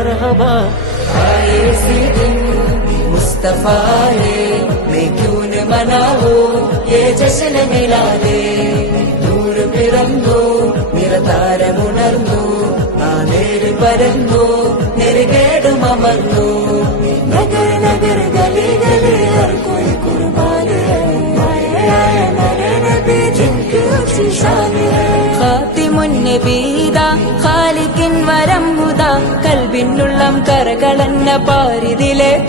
मरहबा आए सी दिन मुस्तफा है मैं क्यों न मनाओ ये जश्न मिला दे നൂർ പിറന്നു നിറതാരമുണർന്നു ആ നേര് പരന്നു നെരുകേടുമർന്നു നഗർ നഗർ ഗലി ഗലി ഹർ കോയി കുർബാനി ഹൈ ആയ നരെ വരം ഹുദ കൽബിനുള്ളം കരകളന്ന പാരിതിലെ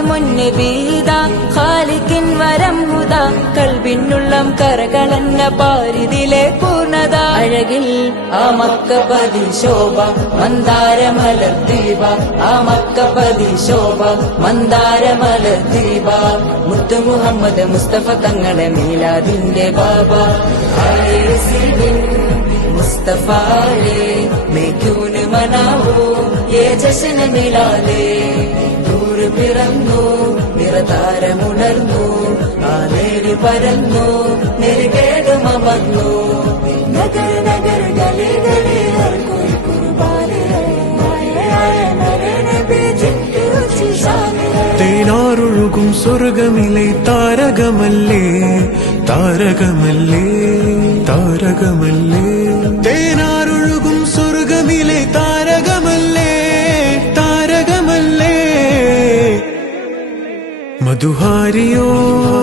മുന്നെ വീത ഖാലിക്കിൻ വരം മുത. കൽവിനുള്ളം കരകളന്ന പാരിതിലെ പൂർണത. അഴകിൽ ആ മക്കപതി ശോഭ. മന്ദാരമലർ ദീപ. ആ മക്കപതി ശോഭ. മന്ദാരമലർ ദീപ. മുത്തു മുഹമ്മദ് മുസ്തഫ തങ്ങളെ മീലാദിന്റെ ബാബ. ആയേ നിന്റെ ജശനമിലാലേ നൂറ് പിറന്നു നിറതാരമുണർന്നു ആ പരന്നു നെരുകേടുമന്നു നഗര നഗര ഗലി ഗലി തേനാറൊഴുകും സ്വർഗമിലെ താരകമല്ലേ താരകമല്ലേ താരകമല്ലേ। मधुहारियों